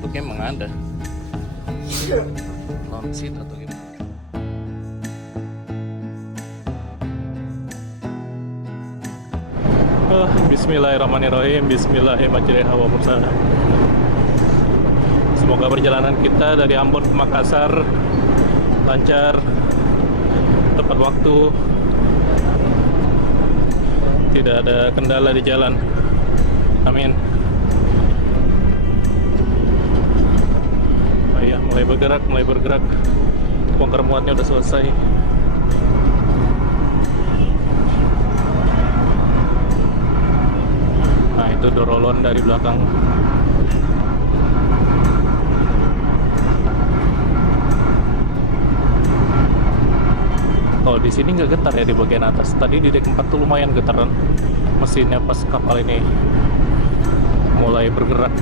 bentuknya emang ada non seat atau gimana. Bismillahirrahmanirrahim. Bismillahirrahmanirrahim. Semoga perjalanan kita dari Ambon ke Makassar lancar, tepat waktu, tidak ada kendala di jalan. Amin. Oh iya, mulai bergerak. Bongkar muatnya udah selesai. Nah, itu dorolon dari belakang. Kalau di sini nggak getar ya di bagian atas. Tadi di dek 4 tuh lumayan getaran mesinnya pas kapal ini mulai bergerak.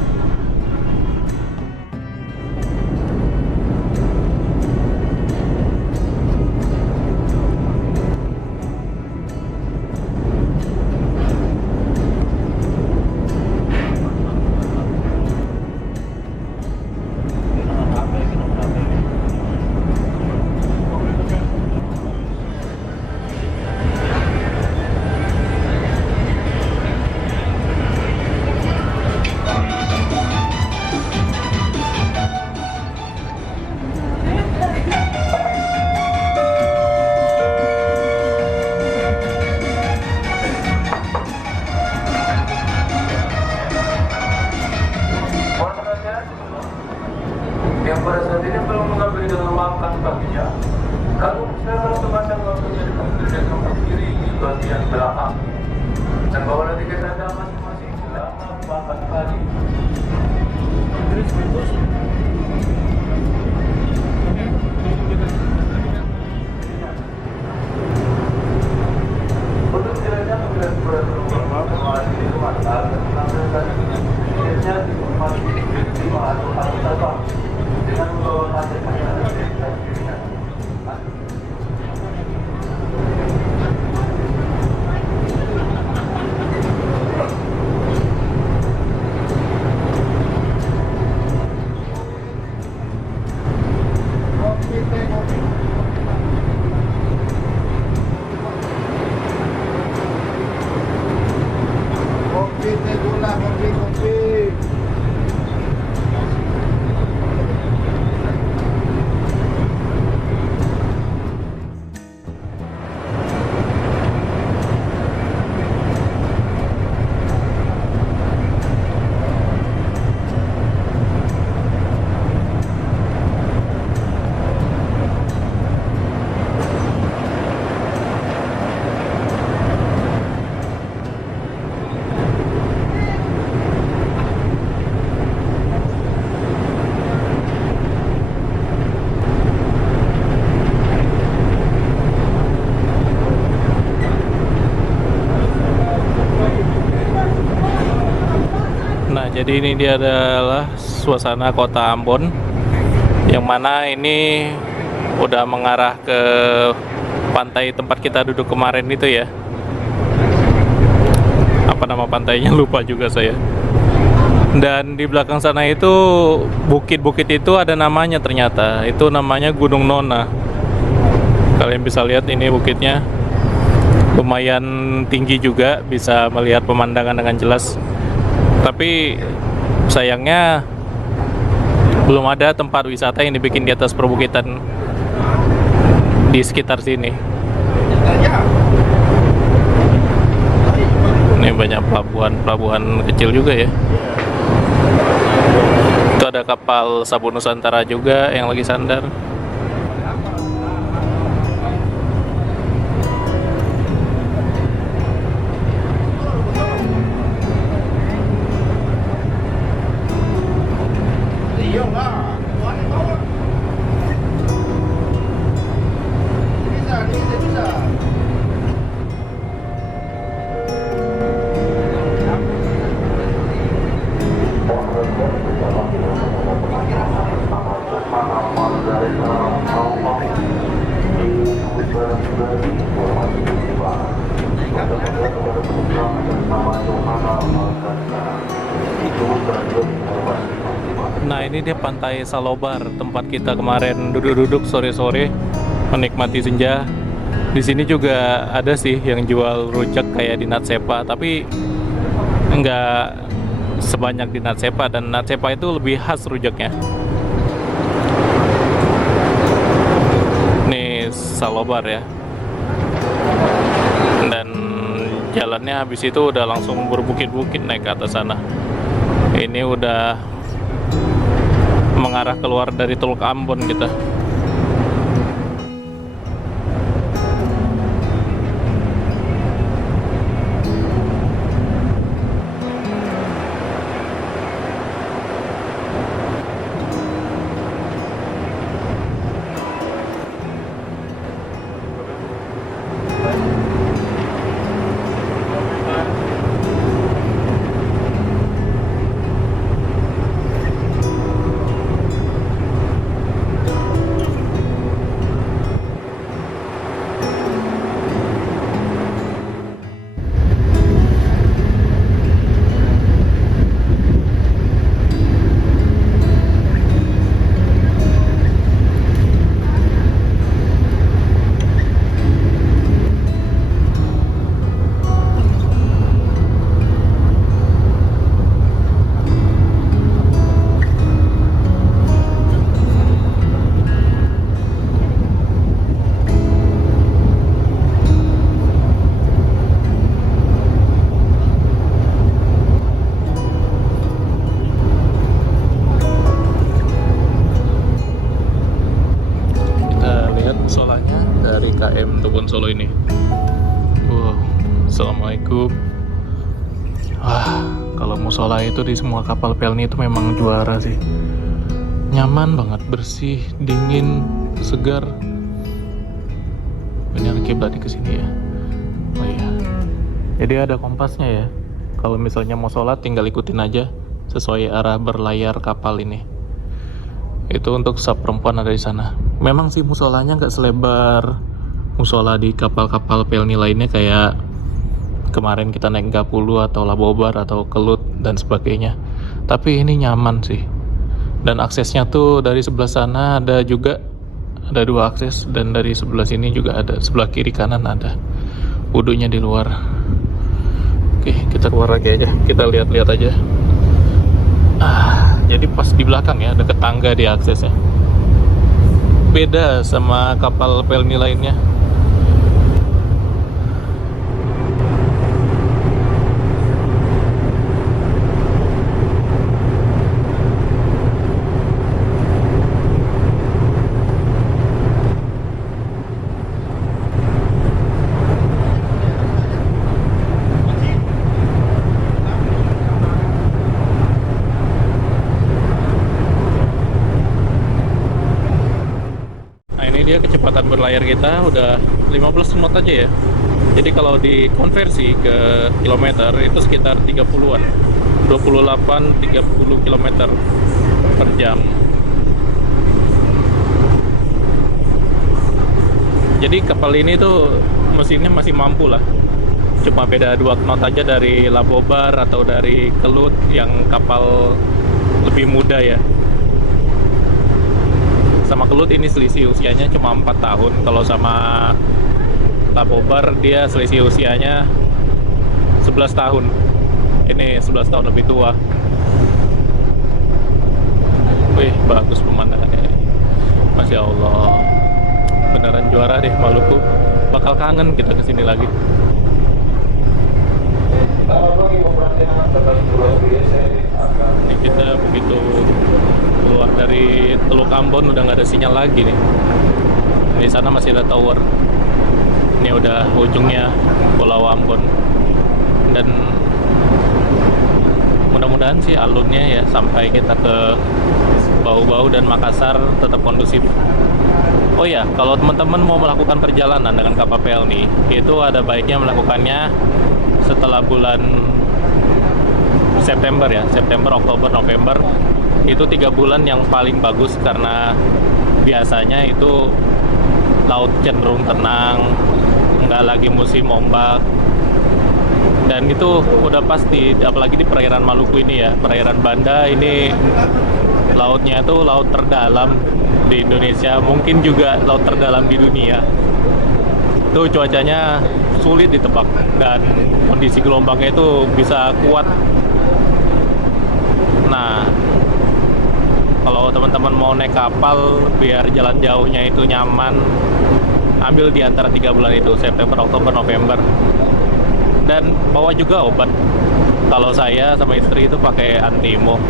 Yang pada saat ini belum mengambil dengan makan paginya. Kalau misalnya teman-teman waktunya di tempat kiri di bagian belakang, dan bawa tiket Anda masing-masing selama makan pagi. Untuk kiranya pemilihan berat rumah memasuki kemasan dan menampilkan biasanya diformasi di atau terbang dengan membawa kaset dan pilihan. Kopi. Jadi ini dia adalah suasana kota Ambon, yang mana ini udah mengarah ke pantai tempat kita duduk kemarin itu ya. Apa nama pantainya lupa juga saya. Dan di belakang sana itu bukit-bukit itu ada namanya ternyata. Itu namanya Gunung Nona. Kalian bisa lihat ini bukitnya. Lumayan tinggi juga, bisa melihat pemandangan dengan jelas. Tapi sayangnya belum ada tempat wisata yang dibikin di atas perbukitan di sekitar sini. Ini banyak pelabuhan kecil juga ya. Itu ada kapal Sabu Nusantara juga yang lagi sandar. Nah, ini dia Pantai Salobar, tempat kita kemarin duduk-duduk sore-sore menikmati senja. Di sini juga ada sih yang jual rujak kayak di Natsepa, tapi nggak sebanyak di Natsepa, dan Natsepa itu lebih khas rujaknya. Nih Salobar ya. Dan jalannya habis itu udah langsung berbukit-bukit naik ke atas sana. Ini udah mengarah keluar dari Teluk Ambon kita. Musolanya dari KM Tubun Solo ini. Wow, assalamualaikum. Wah, kalau musola itu di semua kapal Pelni itu memang juara sih. Nyaman banget, bersih, dingin, segar. Benar kiblatnya ke sini ya. Oh iya. Jadi ada kompasnya ya. Kalau misalnya mau sholat tinggal ikutin aja sesuai arah berlayar kapal ini. Itu untuk sub perempuan ada di sana. Memang sih musolanya nggak selebar musola di kapal-kapal Pelni lainnya kayak kemarin kita naik Gapulu atau Labobar atau Kelut dan sebagainya. Tapi ini nyaman sih. Dan aksesnya tuh dari sebelah sana ada juga, ada 2 akses, dan dari sebelah sini juga ada, sebelah kiri kanan ada. Wudhunya di luar. Oke, kita keluar lagi aja. Kita lihat-lihat aja. Jadi pas di belakang ya, ada tangga di aksesnya. Beda sama kapal Pelni lainnya. Dia kecepatan berlayar kita udah 15 knot aja ya. Jadi kalau dikonversi ke kilometer itu sekitar 30-an. 28-30 km per jam. Jadi kapal ini tuh mesinnya masih mampu lah. Cuma beda 2 knot aja dari Labobar atau dari Kelut yang kapal lebih muda ya. Sama Kelut ini selisih usianya cuma 4 tahun. Kalau sama Labobar dia selisih usianya 11 tahun. Ini 11 tahun lebih tua. Wih, bagus pemandangannya. Masya Allah. Beneran juara deh Maluku. Bakal kangen kita kesini lagi. Ini kita begitu keluar dari Teluk Ambon udah nggak ada sinyal lagi nih. Di sana masih ada tower. Ini udah ujungnya Pulau Ambon. Dan mudah-mudahan sih alurnya ya sampai kita ke Bau-Bau dan Makassar tetap kondusif. Oh ya, kalau teman-teman mau melakukan perjalanan dengan kapal Pelni, itu ada baiknya melakukannya setelah bulan September ya, September, Oktober, November. Itu 3 bulan yang paling bagus karena biasanya itu laut cenderung tenang, nggak lagi musim ombak, Dan itu udah pasti, apalagi di perairan Maluku ini ya, perairan Banda ini lautnya itu laut terdalam di Indonesia, mungkin juga laut terdalam di dunia. Itu cuacanya sulit ditebak dan kondisi gelombangnya itu bisa kuat. Nah, kalau teman-teman mau naik kapal biar jalan jauhnya itu nyaman, ambil di antara 3 bulan itu, September, Oktober, November. Dan bawa juga obat. Kalau saya sama istri itu pakai Antimo.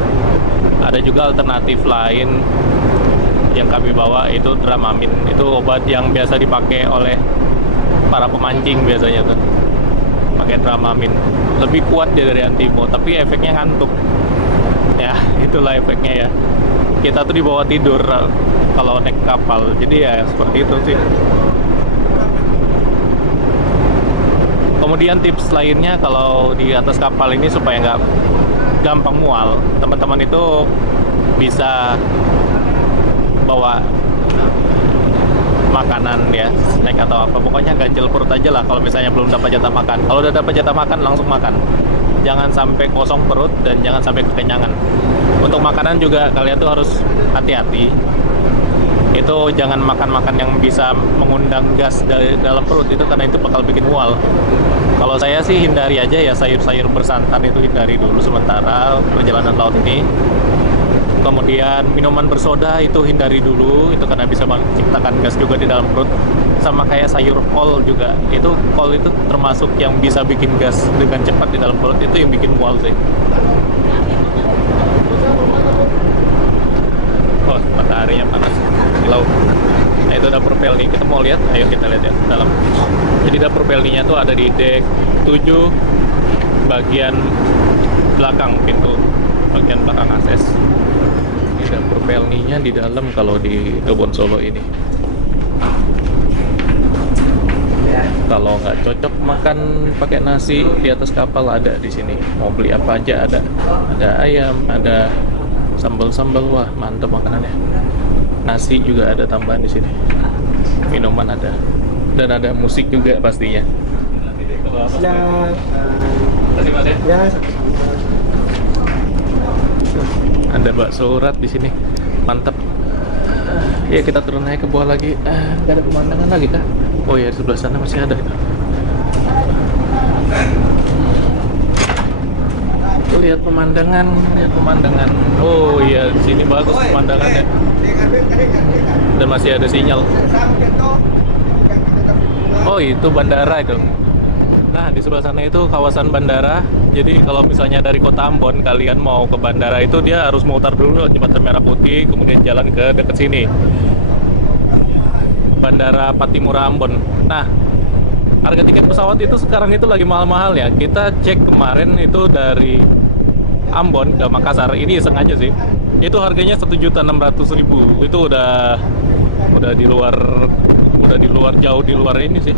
Ada juga alternatif lain yang kami bawa, itu Dramamine. Itu obat yang biasa dipakai oleh para pemancing biasanya tuh. Pakai Dramamine. Lebih kuat dia dari Antimo, tapi efeknya ngantuk. Ya, itulah efeknya ya. Kita tuh dibawa tidur kalau naik kapal. Jadi ya seperti itu sih. Kemudian tips lainnya kalau di atas kapal ini supaya nggak gampang mual, teman-teman itu bisa bawa makanan ya, snack atau apa, pokoknya ganjel perut aja lah kalau misalnya belum dapat jatah makan. Kalau udah dapat jatah makan langsung makan, jangan sampai kosong perut dan jangan sampai kekenyangan. Untuk makanan juga kalian tuh harus hati-hati, itu jangan makan-makan yang bisa mengundang gas dari dalam perut itu, karena itu bakal bikin mual. Kalau saya sih hindari aja ya, sayur-sayur bersantan itu hindari dulu sementara perjalanan laut ini. Kemudian minuman bersoda itu hindari dulu, itu karena bisa menciptakan gas juga di dalam perut. Sama kayak sayur kol juga, itu kol itu termasuk yang bisa bikin gas dengan cepat di dalam perut, itu yang bikin mual sih. Oh, mataharinya panas di laut. Nah, itu dapur pelni, kita mau lihat, ayo kita lihat ya dalam. Jadi dapur pelninya tuh ada di dek 7 bagian belakang, pintu bagian belakang akses. Ini dapur pelninya di dalam kalau di Kebon Solo ini. Kalau nggak cocok makan pakai nasi di atas kapal, ada di sini. Mau beli apa aja ada. Ada ayam, ada sambal-sambal, wah mantap makanannya. Nasi juga ada tambahan di sini. Minuman ada. Dan ada musik juga pastinya. Ya. Terima kasih Mas ya. Ya. Ada bakso urat di sini. Mantap. Ya kita turun naik ke bawah lagi. Gak ada pemandangan lagi kah? Oh ya, di sebelah sana masih ada. Lihat pemandangan, lihat pemandangan. Oh iya, di sini bagus pemandangannya. Dan masih ada sinyal. Oh, itu bandara itu. Nah, di sebelah sana itu kawasan bandara. Jadi kalau misalnya dari kota Ambon kalian mau ke bandara itu dia harus mutar dulu Jembatan Merah Putih, kemudian jalan ke dekat sini. Bandara Patimura Ambon. Nah, harga tiket pesawat itu sekarang itu lagi mahal-mahalnya. Kita cek kemarin itu dari Ambon ke Makassar, ini sengaja sih. Itu harganya 1.600.000. Itu udah di luar, jauh di luar ini sih.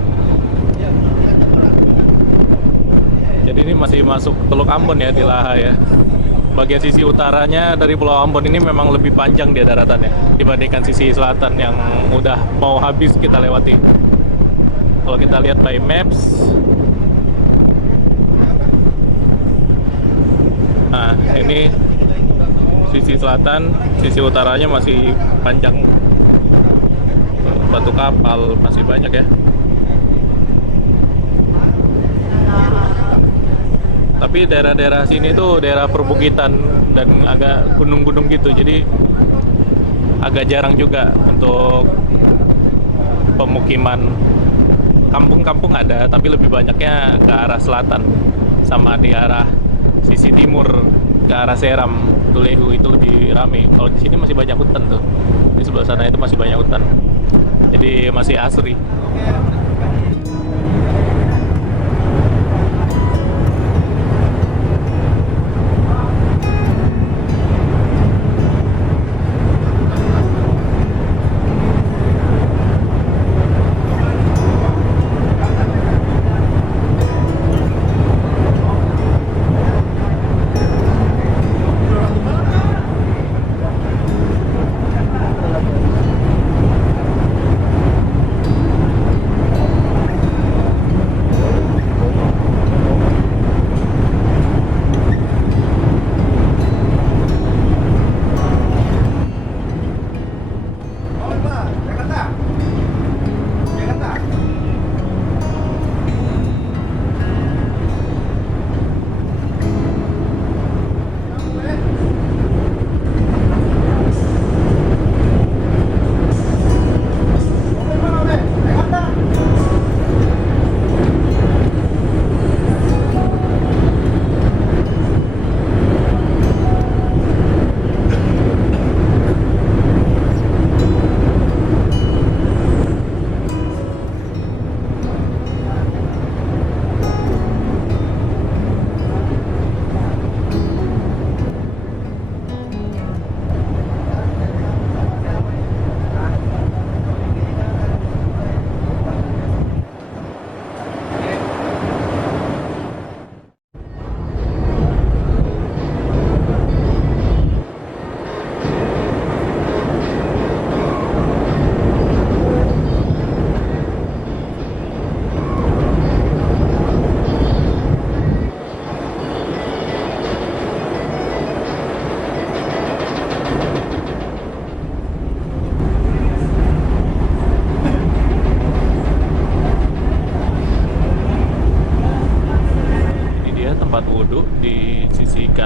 Jadi ini masih masuk Teluk Ambon ya, di Laha ya. Bagian sisi utaranya dari Pulau Ambon ini memang lebih panjang dia daratannya dibandingkan sisi selatan yang udah mau habis kita lewati. Kalau kita lihat by maps, nah ini sisi selatan, sisi utaranya masih panjang. Batu kapal masih banyak ya. Tapi daerah-daerah sini tuh daerah perbukitan dan agak gunung-gunung gitu, jadi agak jarang juga untuk pemukiman. Kampung-kampung ada, tapi lebih banyaknya ke arah selatan sama di arah sisi timur ke arah Seram, Tulehu itu lebih ramai. Kalau di sini masih banyak hutan tuh. Di sebelah sana itu masih banyak hutan. Jadi masih asri.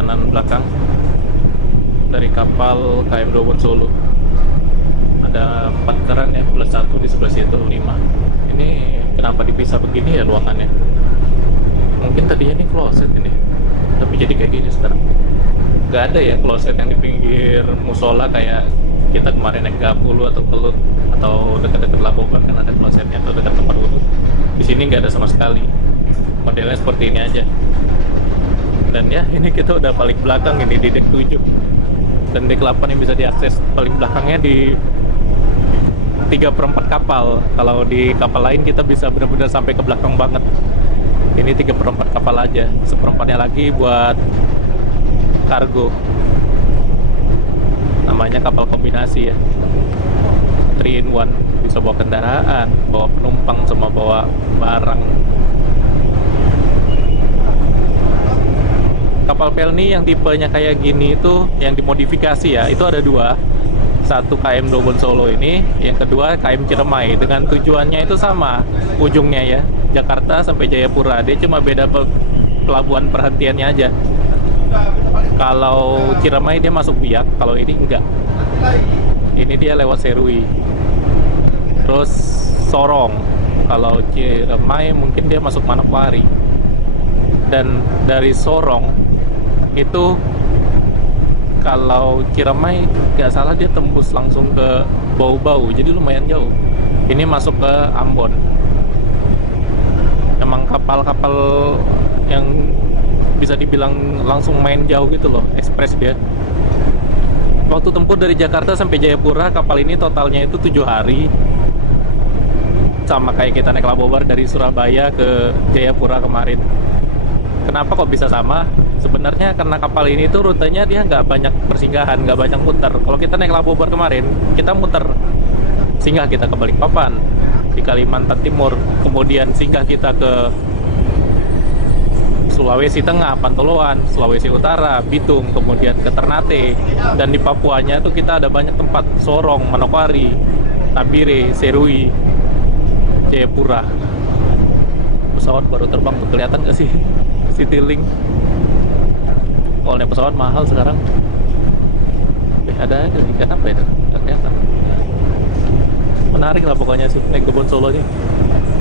kanan belakang dari kapal KM Dobon Solo. Ada 4 keran ya, plus 1 di sebelah situ 5. Ini kenapa dipisah begini ya ruangannya? Mungkin tadinya ini kloset ini, tapi jadi kayak gini sekarang. Gak ada ya kloset yang di pinggir musola kayak kita kemarin naik Gapulu atau Kelut atau dekat-dekat Laboban kan ada klosetnya atau dekat tempat wudhu. Di sini nggak ada sama sekali. Modelnya seperti ini aja. Dan ya ini kita udah paling belakang ini di deck 7. Dan deck 8 yang bisa diakses paling belakangnya di 3/4 kapal. Kalau di kapal lain kita bisa benar-benar sampai ke belakang banget. Ini 3/4 kapal aja. Seperempatnya lagi buat kargo. Namanya kapal kombinasi ya, 3 in 1. Bisa bawa kendaraan, bawa penumpang, sama bawa barang. Kapal Pelni yang tipenya kayak gini itu yang dimodifikasi ya, itu ada 2. Satu KM Dobon Solo ini, yang kedua KM Ciremai, dengan tujuannya itu sama ujungnya ya, Jakarta sampai Jayapura. Dia cuma beda pelabuhan perhentiannya aja. Kalau Ciremai dia masuk Biak, kalau ini enggak. Ini dia lewat Serui. Terus Sorong. Kalau Ciremai mungkin dia masuk Manokwari. Dan dari Sorong itu kalau Ciremai nggak salah dia tembus langsung ke Bau-Bau, jadi lumayan jauh. Ini masuk ke Ambon. Emang kapal-kapal yang bisa dibilang langsung main jauh gitu loh, ekspres dia. Waktu tempuh dari Jakarta sampai Jayapura, kapal ini totalnya itu 7 hari. Sama kayak kita naik Labobar dari Surabaya ke Jayapura kemarin. Kenapa kok bisa sama? Sebenarnya karena kapal ini tuh rutenya dia nggak banyak persinggahan, nggak banyak muter. Kalau kita naik Labobar kemarin, kita muter. Singgah kita ke Balikpapan, di Kalimantan Timur. Kemudian singgah kita ke Sulawesi Tengah, Pantoloan, Sulawesi Utara, Bitung, kemudian ke Ternate. Dan di Papuanya tuh kita ada banyak tempat, Sorong, Manokwari, Nabire, Serui, Jayapura. Pesawat baru terbang tuh, kelihatan nggak sih? Citylink. Kalau naik pesawat mahal sekarang. Ada aja nih, kenapa itu? Nggak kelihatan. Menarik lah pokoknya sih naik Dobon Solo ini.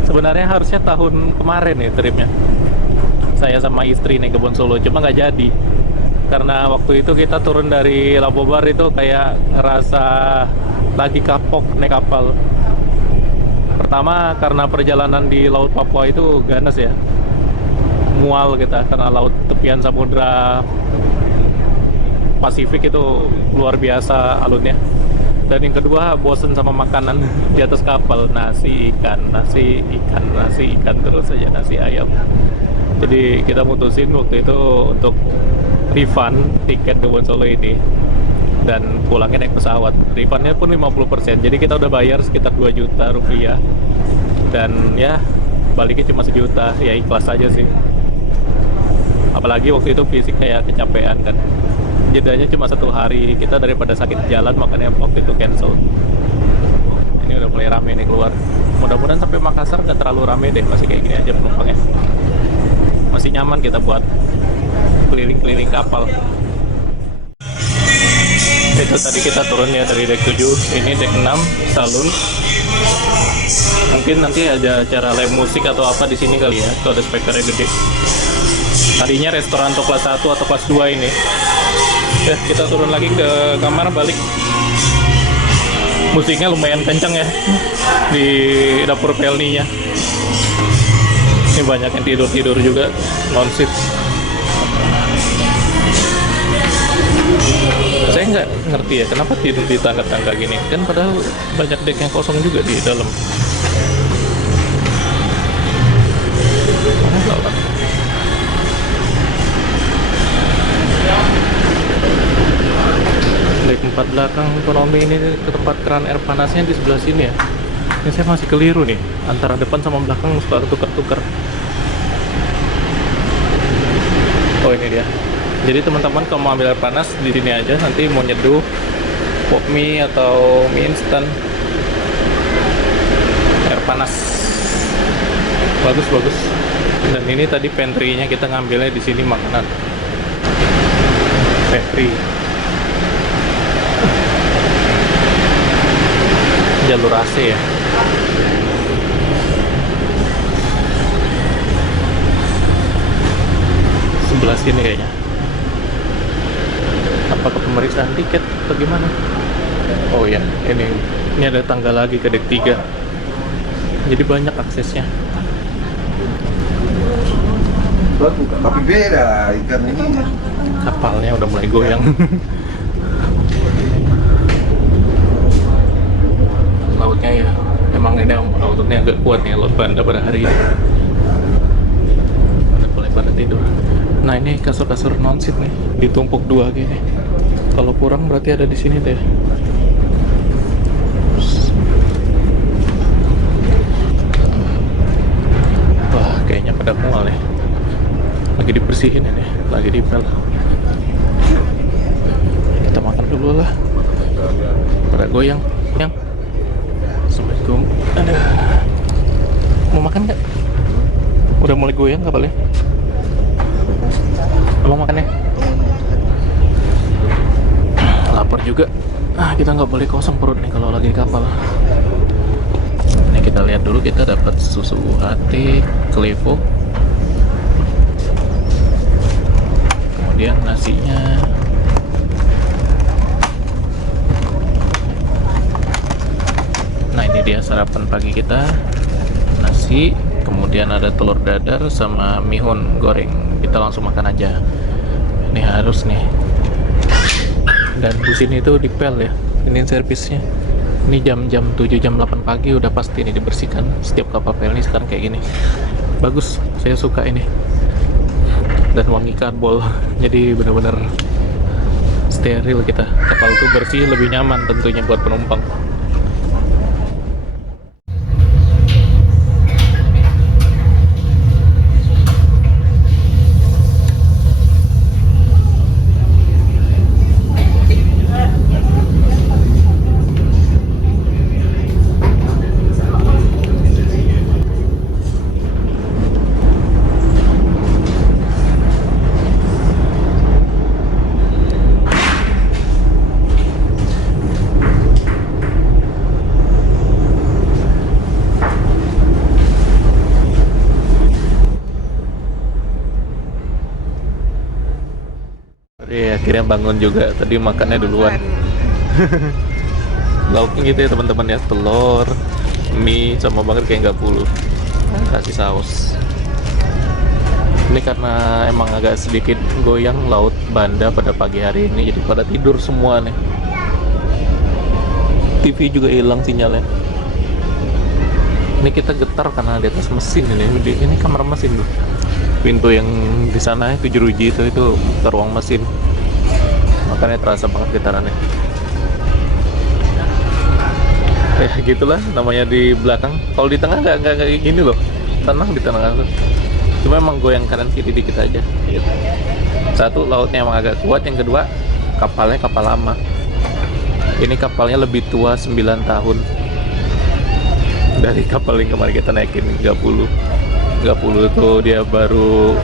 Sebenarnya harusnya tahun kemarin nih tripnya. Saya sama istri naik Dobon Solo, cuma nggak jadi. Karena waktu itu kita turun dari Labobar itu kayak ngerasa lagi kapok naik kapal. Pertama karena perjalanan di Laut Papua itu ganas ya, mual kita karena laut tepian Samudra Pasifik itu luar biasa alunnya. Dan yang kedua bosen sama makanan di atas kapal, nasi ikan terus saja, nasi ayam. Jadi kita mutusin waktu itu untuk refund tiket Dobon Solo ini dan pulangnya naik pesawat. Refundnya pun 50%, jadi kita udah bayar sekitar 2 juta rupiah dan ya baliknya cuma 1 juta. Ya ikhlas aja sih, apalagi waktu itu fisik kayak kecapean kan. Jedanya cuma 1 hari, kita daripada sakit jalan makanya waktu itu cancel. Ini udah mulai rame nih keluar. Mudah-mudahan sampai Makassar nggak terlalu rame deh, masih kayak gini aja penumpangnya. Masih nyaman kita buat keliling-keliling kapal. Itu tadi kita turun ya dari deck 7, ini deck 6 salon. Mungkin nanti ada acara live musik atau apa di sini kali ya, kalau ada speakernya gede. Tadinya restoran untuk kelas 1 atau kelas 2 ini. Ya, kita turun lagi ke kamar balik. Musiknya lumayan kencang ya di dapur Pelni-nya. Ini banyak yang tidur-tidur juga, non-seat. Saya nggak ngerti ya kenapa tidur di tangga-tangga gini, kan padahal banyak deck yang kosong juga di dalam. Deck 4 belakang ekonomi ini ke tempat keran air panasnya di sebelah sini ya. Ini saya masih keliru nih, antara depan sama belakang suka tukar-tukar. Oh ini dia. Jadi teman-teman kalau mau ambil air panas di sini aja, nanti mau nyeduh pop mie atau mie instan, air panas bagus. Dan ini tadi pantry-nya kita ngambilnya di sini makanan. Ferry. Jalur AC ya. Sebelah sini kayaknya. Apakah pemeriksaan tiket atau gimana? Oh ya, ini ada tangga lagi ke dek 3. Jadi banyak aksesnya. Tapi beda ikan ini. Kapalnya udah mulai goyang. Lautnya ya, emang ini lautnya agak kuat nih, laut Banda pada hari ini. Udah mulai pada tidur. Nah ini kasur-kasur non-seat nih, ditumpuk 2 gini. Kalau kurang berarti ada di sini deh. Wah, kayaknya pada mual ya. Lagi dibersihin ini, lagi dipel. Kita makan dulu lah. Pada goyang, yang. Assalamualaikum. Ada. Mau makan nggak? Udah mulai goyang kapalnya. Abang makan ya? Lapar juga. Kita nggak boleh kosong perut nih kalau lagi di kapal. Ini kita lihat dulu, kita dapat susu UHT Klevo. Kemudian nasinya. Nah ini dia sarapan pagi kita. Nasi, kemudian ada telur dadar sama mihun goreng. Kita langsung makan aja. Ini harus nih. Dan di sini tuh dipel ya. Ini servisnya. Ini jam 7 jam 8 pagi udah pasti ini dibersihkan. Setiap kapal pel ini sekarang kayak gini. Bagus, saya suka ini. Dan wangi karbol. Jadi benar-benar steril kita. Kapal tuh bersih, lebih nyaman tentunya buat penumpang. Akhirnya bangun juga, tadi makannya duluan. Lauknya gitu ya teman-teman ya, telur, mie, sama banget kayak nggak puluh. Kasih saus. Ini karena emang agak sedikit goyang laut Banda pada pagi hari ini, jadi pada tidur semua nih. TV juga hilang sinyalnya. Ini kita getar karena di atas mesin ini kamar mesin tuh. Pintu yang di sana itu jeruji itu ke ruang mesin. Makanya terasa banget getarannya. Ya gitulah namanya di belakang. Kalau di tengah nggak kayak gini loh, tenang di tengah tuh. Cuma emang goyang kanan kiri dikit aja. Gitu. Satu, lautnya emang agak kuat. Yang kedua, kapalnya kapal lama. Ini kapalnya lebih tua 9 tahun dari kapal yang kemarin kita naikin 30 itu dia baru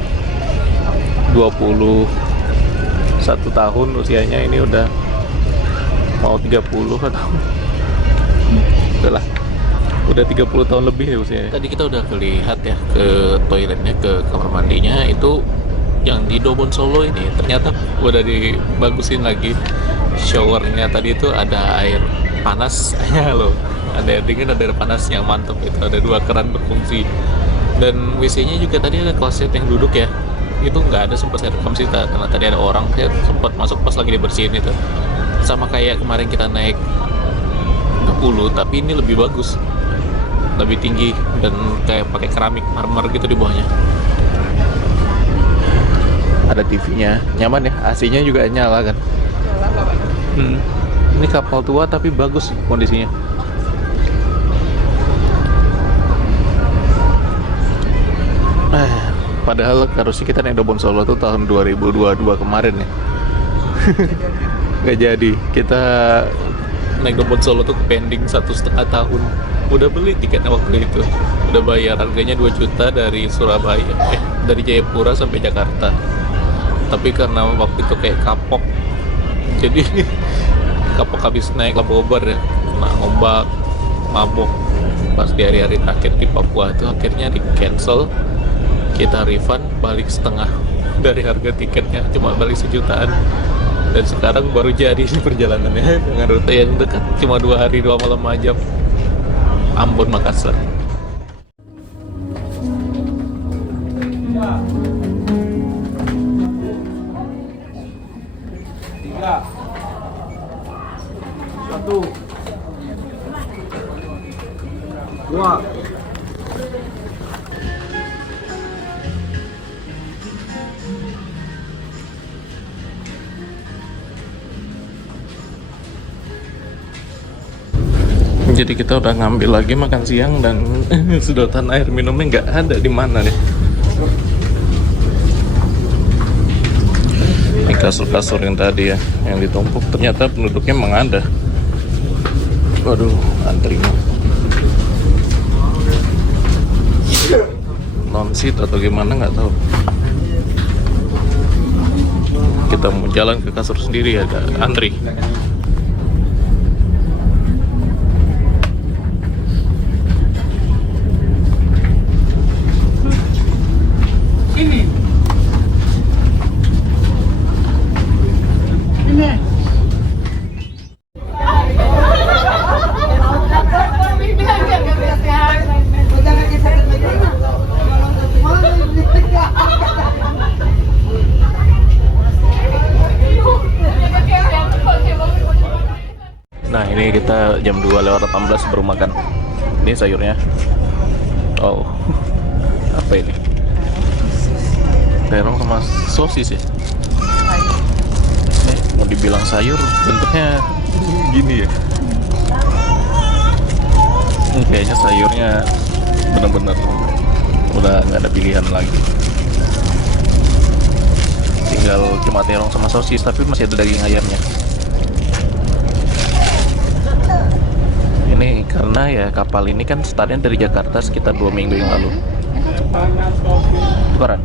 21 tahun usianya, ini udah mau 30 atau udahlah, udah 30 tahun lebih ya usianya. Tadi kita udah lihat ya ke toiletnya, ke kamar mandinya itu yang di Dobon Solo ini ternyata udah dibagusin lagi showernya. Tadi itu ada air panas ya loh, ada air dingin, ada air panas yang mantep itu, ada 2 keran berfungsi. Dan WC-nya juga tadi ada kloset yang duduk ya, itu nggak ada, sempat saya rekam sih karena tadi ada orang, saya sempat masuk pas lagi dibersihin itu. Sama kayak kemarin kita naik 20, tapi ini lebih bagus, lebih tinggi dan kayak pakai keramik marmer gitu di bawahnya. Ada TV-nya, nyaman ya, AC-nya juga nyala kan. Ini kapal tua tapi bagus kondisinya. Padahal harusnya kita naik Dobon Solo tuh tahun 2022 kemarin ya. Nggak jadi. Kita naik Dobon Solo tuh pending 1,5 tahun. Udah beli tiketnya waktu itu, udah bayar, harganya 2 juta dari Surabaya, dari Jayapura sampai Jakarta. Tapi karena waktu itu kayak kapok Jadi kapok habis naik Labobar ya, kena ombak, mabuk pas di hari-hari terakhir di Papua itu akhirnya di cancel. Kita refund balik setengah dari harga tiketnya, cuma balik 1 jutaan. Dan sekarang baru jadi perjalanannya dengan rute yang dekat, cuma 2 hari 2 malam aja, Ambon Makassar. Jadi kita udah ngambil lagi makan siang dan sedotan air minumnya nggak ada di mana nih. Ini kasur-kasur yang tadi ya, yang ditumpuk ternyata penduduknya emang ada. Waduh, antri non-seat atau gimana nggak tahu. Kita mau jalan ke kasur sendiri ada antri. Nah ini kita jam 2:18 baru makan. Ini sayurnya. Oh, apa ini? Terong sama sosis ya? Mau dibilang sayur, bentuknya gini ya. Kayaknya sayurnya bener-bener udah nggak ada pilihan lagi. Tinggal cuma terong sama sosis, tapi masih ada daging ayamnya. Ini karena ya kapal ini kan startnya dari Jakarta sekitar 2 minggu yang lalu. Tukaran.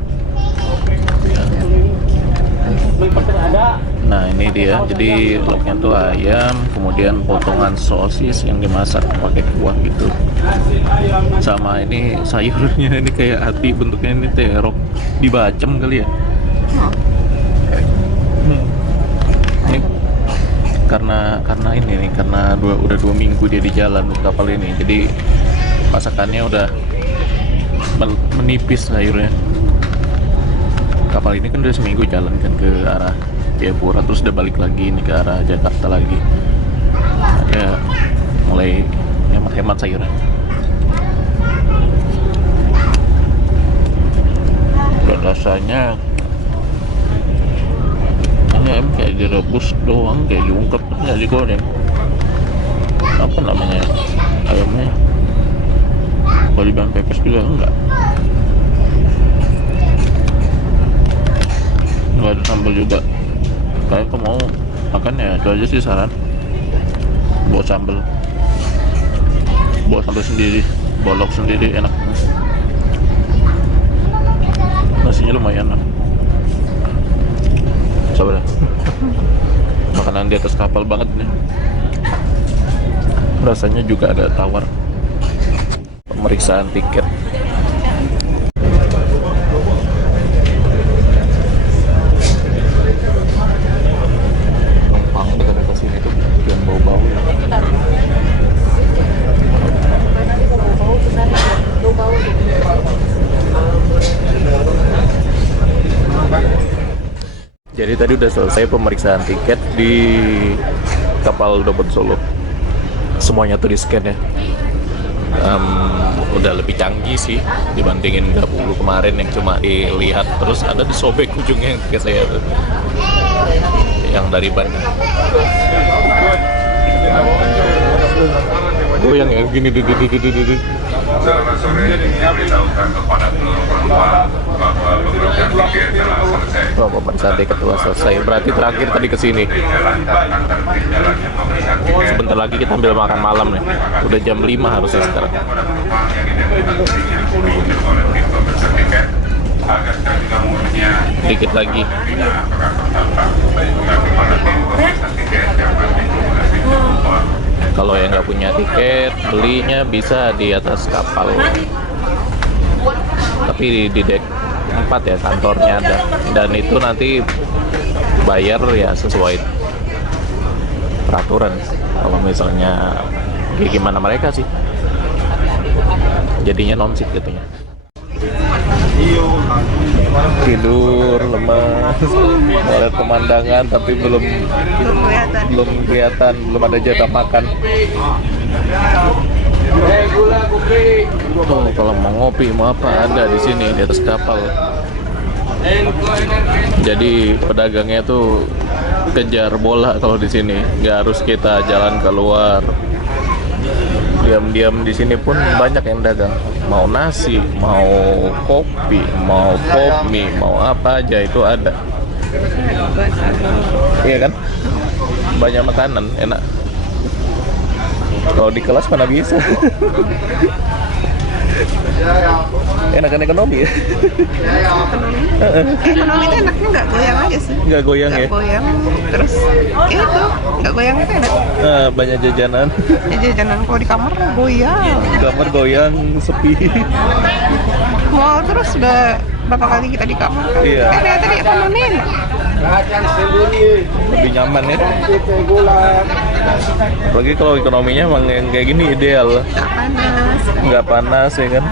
Nah ini dia, jadi lauknya tuh ayam, kemudian potongan sosis yang dimasak pakai kuah gitu. Sama ini sayurnya, ini kayak hati bentuknya, ini terong dibacem kali ya. Ini karena ini nih, karena udah 2 minggu dia di jalan kapal ini, jadi masakannya udah menipis sayurnya. Kapal ini kan udah seminggu jalan kan ke arah Jayapura, terus udah balik lagi ini ke arah Jakarta lagi. Ya mulai hemat-hemat sayurnya. Dan rasanya ayam kayak direbus doang, kayak diungkep, nggak digoreng. Apa namanya ayamnya? Kalau dibilang pepes juga enggak. Nggak ada sambal juga. Kayak aku mau makan ya itu aja sih saran. Bawa sambal sendiri, bolok sendiri, enak. Nasinya lumayan lah. Coba dah. Makanan di atas kapal banget nih. Rasanya juga agak tawar. Pemeriksaan tiket. Numpang dekat-dekat sini tuh jangan bau-bau ya. Jadi tadi udah selesai pemeriksaan tiket di kapal Dobon Solo. Semuanya tuh di scan ya. Udah lebih canggih sih dibandingin dulu kemarin yang cuma dilihat terus ada disobek ujungnya kayak saya tuh yang dari ban. Goyang ya gini. Selamat sore, diberitahukan kepada seluruh penumpang bahwa pemeriksaan tiket telah selesai. Oh, pemeriksaan tiket telah selesai. Berarti terakhir tadi kesini. Dijalankan antar jalannya pemeriksaan tiket. Sebentar lagi kita ambil makan malam nih. Udah jam 5 harusnya sekarang. Para penumpang yang identifikasinya dipenuhi oleh tim pemeriksaan tiket agar juga murnya dikit lagi. tidak akan terdampak. Tapi pada pemeriksaan tiket yang berdistribusi impor. Kalau yang nggak punya tiket, belinya bisa di atas kapal. Tapi di dek 4 ya, kantornya ada. Dan itu nanti bayar ya sesuai peraturan. Kalau misalnya gimana mereka sih, jadinya non-seat gitunya. Tidur lemas, melihat pemandangan tapi belum kelihatan, belum ada jatah makan. Tuh kalau mau ngopi mau apa ada di sini di atas kapal. Jadi pedagangnya tuh kejar bola kalau di sini, nggak harus kita jalan keluar. Diam-diam di sini pun banyak yang dagang. Mau nasi, mau kopi, mau pop mie, mau apa aja itu ada. Iya kan? Banyak makanan, enak. Kalau di kelas mana bisa? Enakan ekonomi ya? Ekonomi itu enaknya nggak goyang aja sih. Nggak goyang ya? Nggak goyang, terus ya itu nggak goyang itu enak. Banyak jajanan. Ya, jajanan kalau di kamar goyang. Kamar goyang, sepi. Wow, terus udah berapa kali kita di kamar kan? Iya. Ternyata di ekonomi enak. Lebih nyaman ya. Apalagi kalau ekonominya emang yang kayak gini ideal. Nggak panas. Nggak panas ya kan.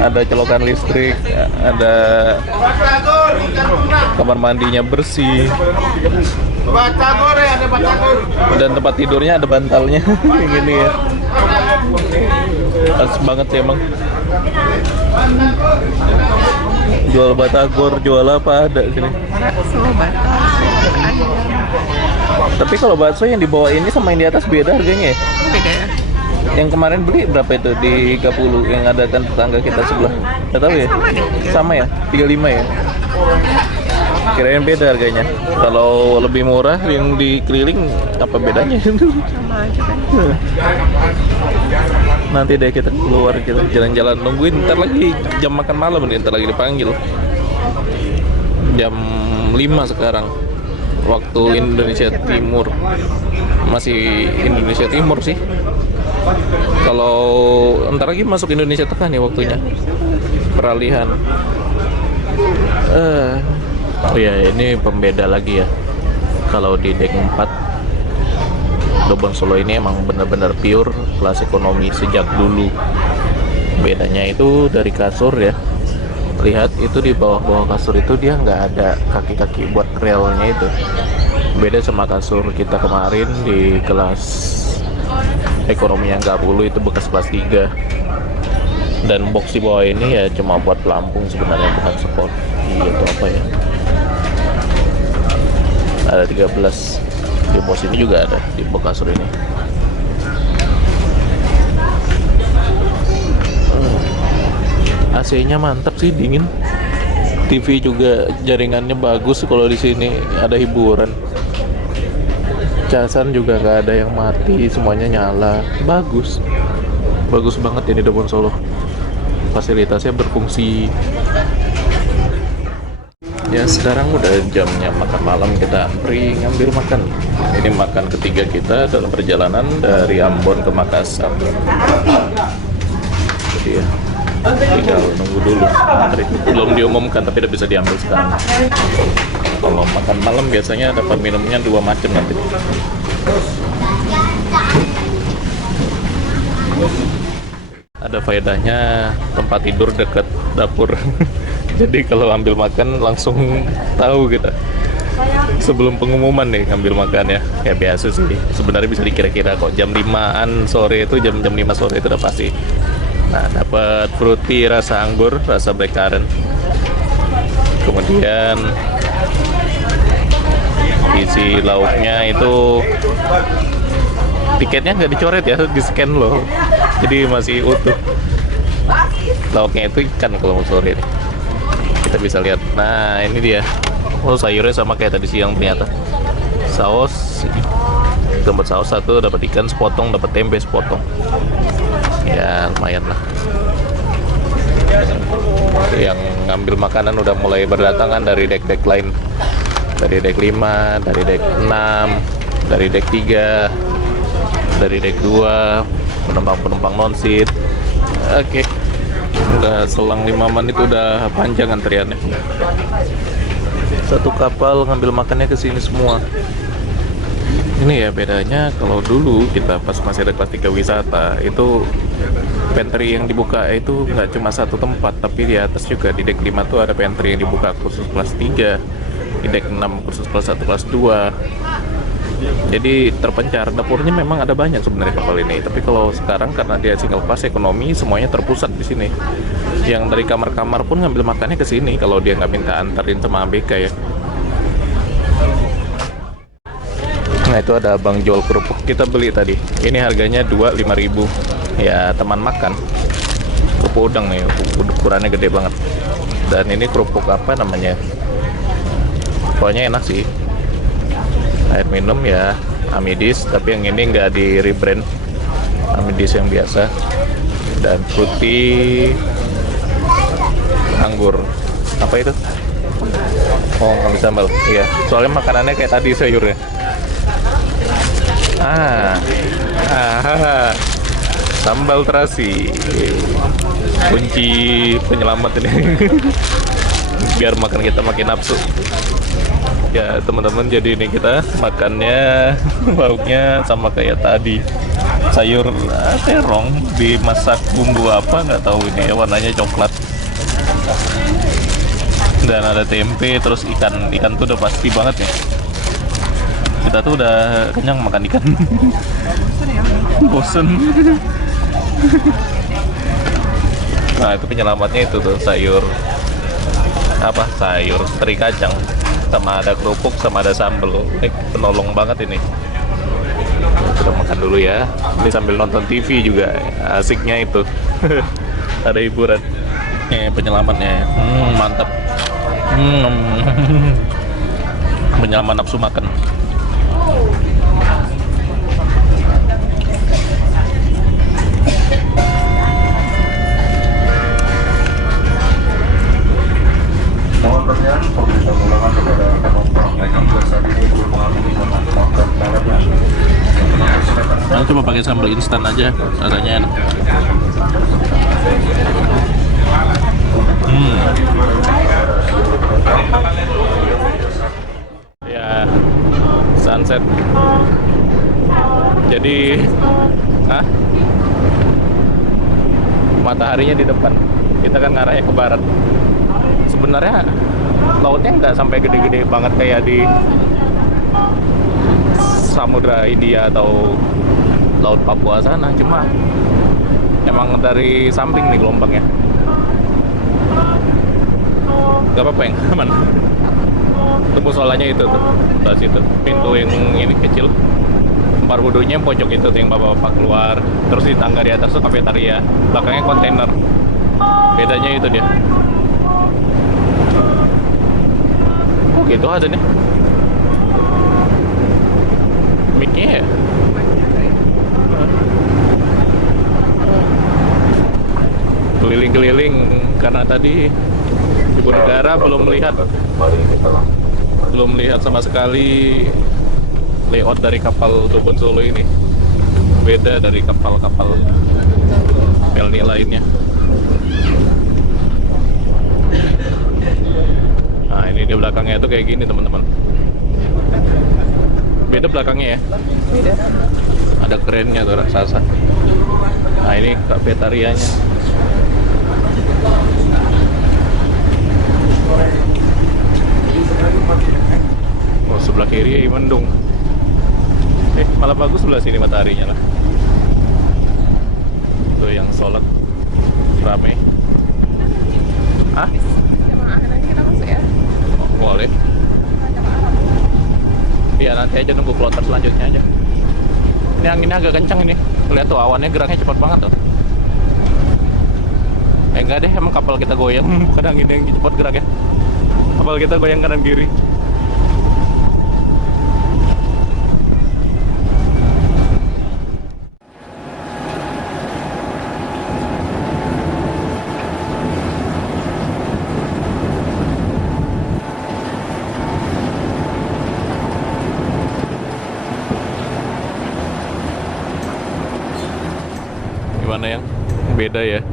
Ada colokan listrik, ada kamar mandinya bersih, dan tempat tidurnya ada bantalnya. Yang gini ya, pas banget sih emang. Jual batagor, jual apa ada sini. Bakso, batal, ayam. Tapi kalau bakso yang di bawah ini sama yang di atas beda harganya ya? Beda ya? Yang kemarin beli berapa itu di 30 yang ada kan tetangga kita sebelah? Nggak tahu ya? Sama deh. Sama ya? 35 ya? Kirain beda harganya. Kalau lebih murah yang di keliling apa bedanya? Sama aja kan. Nanti deh kita keluar, kita jalan-jalan, nungguin ntar lagi jam makan malam nih, ntar lagi dipanggil. Jam 5 sekarang waktu Indonesia Timur. Masih Indonesia Timur sih. Kalau ntar lagi masuk Indonesia Tengah nih waktunya. Peralihan. Oh ya, ini pembeda lagi ya. Kalau di dek 4 Dobon Solo ini emang benar-benar pure kelas ekonomi sejak dulu. Bedanya itu dari kasur ya. Lihat itu di bawah-bawah kasur itu dia nggak ada kaki-kaki buat relnya itu. Beda sama kasur kita kemarin di kelas ekonomi yang 30 itu bekas kelas 3. Dan box di bawah ini ya cuma buat pelampung sebenarnya, bukan sport. Itu apa ya? Ada 13. Di pos ini juga ada, di box kasur ini. AC-nya mantap sih, dingin. TV juga jaringannya bagus kalau di sini, ada hiburan. Casan juga nggak ada yang mati, semuanya nyala. Bagus. Bagus banget ini Dobon Solo. Fasilitasnya berfungsi. Ya sekarang udah jamnya makan malam, kita antri ngambil makan. Ini makan ketiga kita dalam perjalanan dari Ambon ke Makassar. Jadi ya tinggal nunggu dulu antri. Belum diumumkan tapi udah bisa diambil sekarang. Kalau makan malam biasanya dapat minumnya 2 macam nanti. Ada faedahnya tempat tidur dekat dapur. Jadi kalau ambil makan langsung tahu kita sebelum pengumuman nih ngambil makan ya. Kayak biasa sih. Sebenarnya bisa dikira-kira kok jam 5-an sore itu, jam 5 sore itu udah pasti. Nah, dapat fruity rasa anggur, rasa blackcurrant. Kemudian isi lauknya itu tiketnya nggak dicoret ya, di scan loh. Jadi masih utuh. Lauknya itu ikan kalau mau sore ini. Kita bisa lihat. Nah, ini dia. Oh, sayurnya sama kayak tadi siang ternyata. Saus, dapat saus 1, dapat ikan sepotong, dapat tempe sepotong. Ya, lumayan lah. Yang ngambil makanan udah mulai berdatangan dari dek-dek lain, dari dek 5, dari dek 6, dari dek 3, dari dek 2, penumpang-penumpang non-seat. Oke, udah selang 5 menit udah panjang antriannya. Satu kapal ngambil makannya ke sini semua. Ini ya bedanya kalau dulu kita pas masih ada kelas 3 wisata itu pantry yang dibuka itu nggak cuma satu tempat, tapi di atas juga di dek 5 tuh ada pantry yang dibuka khusus kelas 3, di dek 6 khusus kelas 1 kelas 2. Jadi terpencar, dapurnya memang ada banyak sebenarnya kapal ini, tapi kalau sekarang karena dia single class ekonomi semuanya terpusat di sini. Yang dari kamar-kamar pun ngambil makannya ke sini kalau dia nggak minta anterin sama ABK ya. Nah itu ada abang jual kerupuk, kita beli tadi. Ini harganya 5.000. Ya teman makan. Kerupuk udang nih, ukurannya gede banget. Dan ini kerupuk apa namanya? Pokoknya enak sih. Air minum ya Amidis, tapi yang ini nggak di rebrand, Amidis yang biasa. Dan fruity anggur. Apa itu? Oh ngambil sambal. Iya, soalnya makanannya kayak tadi sayurnya. Sambal terasi, kunci penyelamat ini. Biar makan kita makin nafsu. Ya teman-teman, jadi ini kita makannya lauknya sama kayak tadi, sayur terong dimasak bumbu apa nggak tahu ini ya, warnanya coklat. Dan ada tempe, terus ikan tuh udah pasti banget ya. Kita tuh udah kenyang makan ikan. Bosen. Nah itu penyelamatnya itu tuh sayur teri kacang, sama ada kerupuk, sama ada sambal. Penolong banget ini. Kita makan dulu ya. Ini sambil nonton TV juga, asiknya itu. Ada hiburan. Penyelamatnya, mantap. Penyelamat nafsu makan. Mohon perhatian, pemeriksaan ulangan kepada penumpang yang saat ini belum mengalami memanfaatkan dalamnya. Nah, coba pakai sambal instan aja, rasanya enak. Ya, sunset. Jadi, mataharinya di depan. Kita kan ngarahnya ke barat. Sebenarnya lautnya nggak sampai gede-gede banget kayak di Samudra India atau Laut Papua sana, cuma emang dari samping nih gelombangnya. Gak apa-apa yang aman. Tembus solanya itu tuh, sebelah situ. Pintu yang ini kecil. Tempat wudhunya pojok itu tuh yang bapak-bapak keluar. Terus di tangga di atas tuh kafetaria. Belakangnya kontainer. Bedanya itu dia. Oh gitu ada nih. Mic-nya ya? Keliling-keliling karena tadi Ibu Negara belum lihat sama sekali layout dari kapal Tubun Solo ini. Beda dari kapal-kapal Pelni lainnya. Nah ini di belakangnya itu kayak gini teman-teman. Beda belakangnya ya. Beda. Ada kerennya tuh raksasa. Nah ini kafetarianya. Oh sebelah kiri mendung. Malah bagus sebelah sini mataharinya lah. Tuh yang sholat rame. Jamaah nanti kita masuk ya. Boleh. Iya nanti aja nunggu kloter selanjutnya aja. Ini anginnya agak kencang ini. Lihat tuh awannya geraknya cepat banget tuh. Enggak deh, emang kapal kita goyang, bukan angin yang cepat geraknya. Kapal kita goyang kanan kiri. Gimana yang beda ya?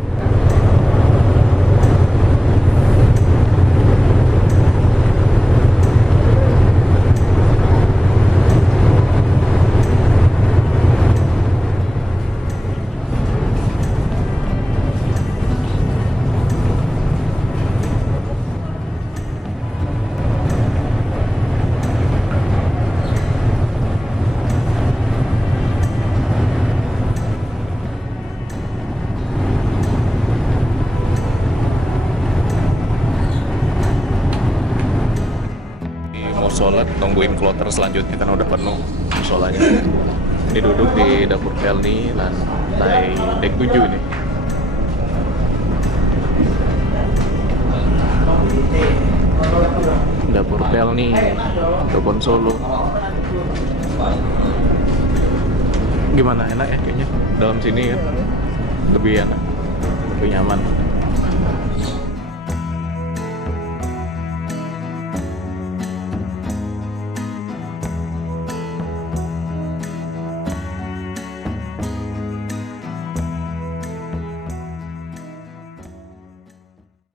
Mau sholat, nungguin kloter selanjutnya kan udah penuh musolanya. Ini duduk di dapur Pelni lantai dek 7 nih. Dapur Pelni, Tokon Solo. Gimana, enak ya kayaknya dalam sini kan? Lebih enak, lebih nyaman.